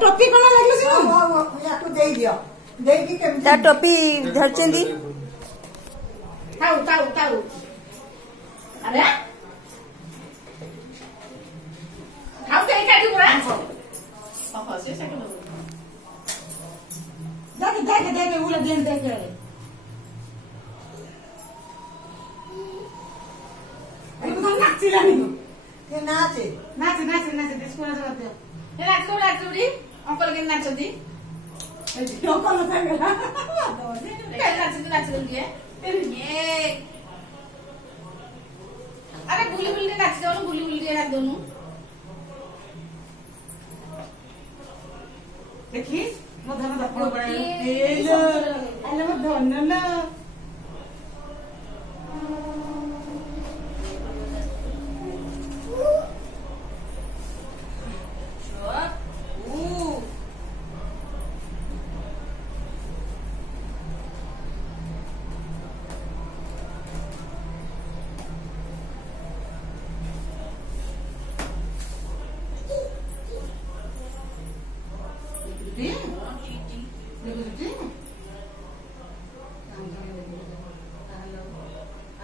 टोपी कौन लगलो से याको दे दियो देगी केम ता टोपी धरचंदी ताऊ ताऊ ताऊ अरे खाऊ के खाई पूरा ओहो से सकलो देख उला देन देख अरे तो नाचिला नहीं के नाचे नाचे नाचे नाचे इसको ना करते ये नाच रे अंकल के नाचती अंकल था मेरा नाच दिए फिर ये अरे बुली बुली नाच जाओ बुली बुली के नाच दोनों देखिए वो धन दपड़ बड़ा ए लो अरे वो धन ना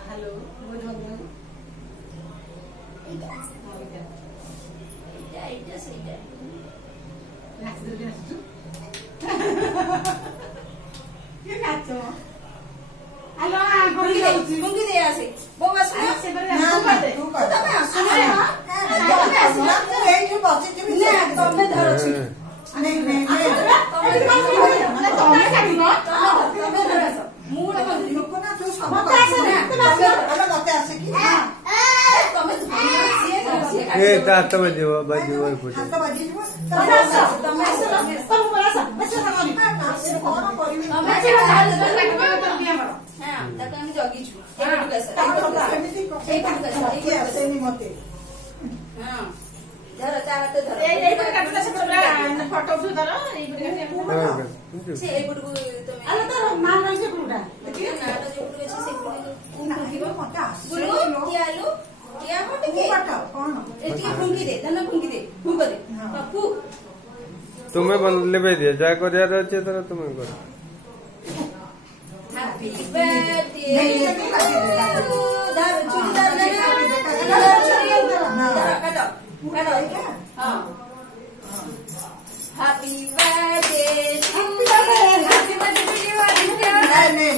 हेलो वो जो तुम्हें बदले दिया जा कर तुम्हें कर हैप्पी बर्थडे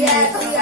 हैप्पी बर्थडे